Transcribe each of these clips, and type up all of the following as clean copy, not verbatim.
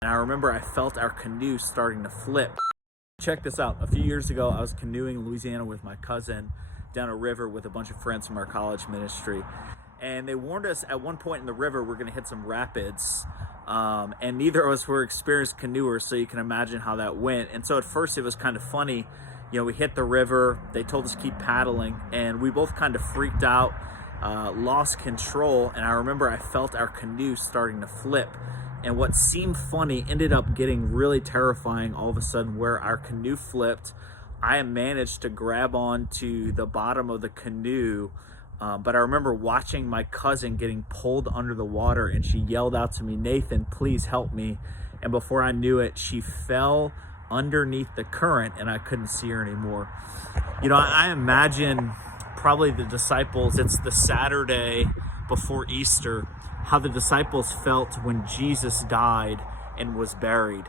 And I remember I felt our canoe starting to flip. Check this out. A few years ago, I was canoeing in Louisiana with my cousin down a river with a bunch of friends from our college ministry. And they warned us at one point in the river, we're going to hit some rapids. And neither of us were experienced canoers, so you can imagine how that went. And so at first it was kind of funny. You know, we hit the river, they told us to keep paddling, and we both kind of freaked out, lost control. And I remember I felt our canoe starting to flip. And what seemed funny ended up getting really terrifying all of a sudden, where our canoe flipped. I managed to grab onto the bottom of the canoe, but I remember watching my cousin getting pulled under the water, and she yelled out to me, "Nathan, please help me." And before I knew it, she fell underneath the current and I couldn't see her anymore. You know, I imagine probably the disciples, it's the Saturday before Easter, how the disciples felt when Jesus died and was buried.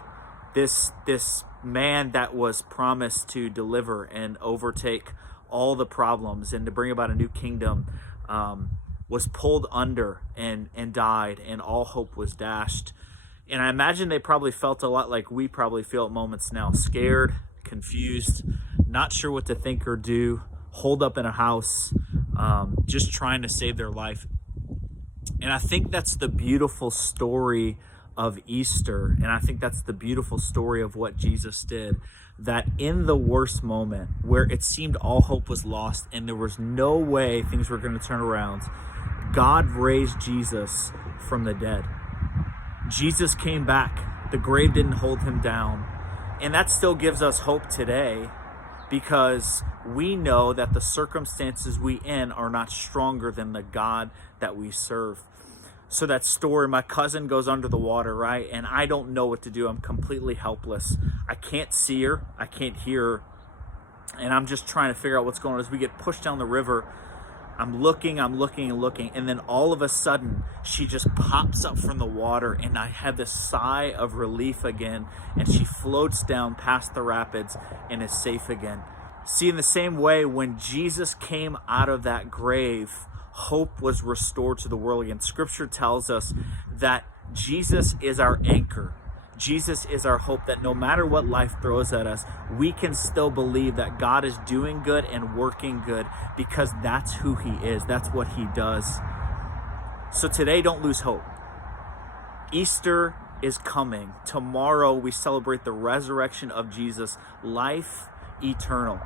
This man that was promised to deliver and overtake all the problems and to bring about a new kingdom was pulled under and died, and all hope was dashed. And I imagine they probably felt a lot like we probably feel at moments now: scared, confused, not sure what to think or do, holed up in a house, just trying to save their life. And I think that's the beautiful story of Easter. And I think that's the beautiful story of what Jesus did. That in the worst moment, where it seemed all hope was lost and there was no way things were going to turn around, God raised Jesus from the dead. Jesus came back. The grave didn't hold him down. And that still gives us hope today, because we know that the circumstances we in are not stronger than the God that we serve. So that story, my cousin goes under the water, right? And I don't know what to do. I'm completely helpless. I can't see her. I can't hear her. And I'm just trying to figure out what's going on. As we get pushed down the river, I'm looking. And then all of a sudden, she just pops up from the water, and I have this sigh of relief again. And she floats down past the rapids and is safe again. See, in the same way, when Jesus came out of that grave, hope was restored to the world again. Scripture tells us that Jesus is our anchor. Jesus is our hope, that no matter what life throws at us, we can still believe that God is doing good and working good, because that's who he is. That's what he does. So today, don't lose hope. Easter is coming. Tomorrow, we celebrate the resurrection of Jesus, life eternal.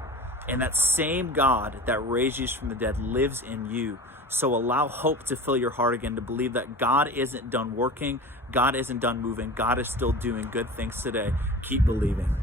And that same God that raised Jesus from the dead lives in you. So allow hope to fill your heart again, to believe that God isn't done working, God isn't done moving, God is still doing good things today. Keep believing.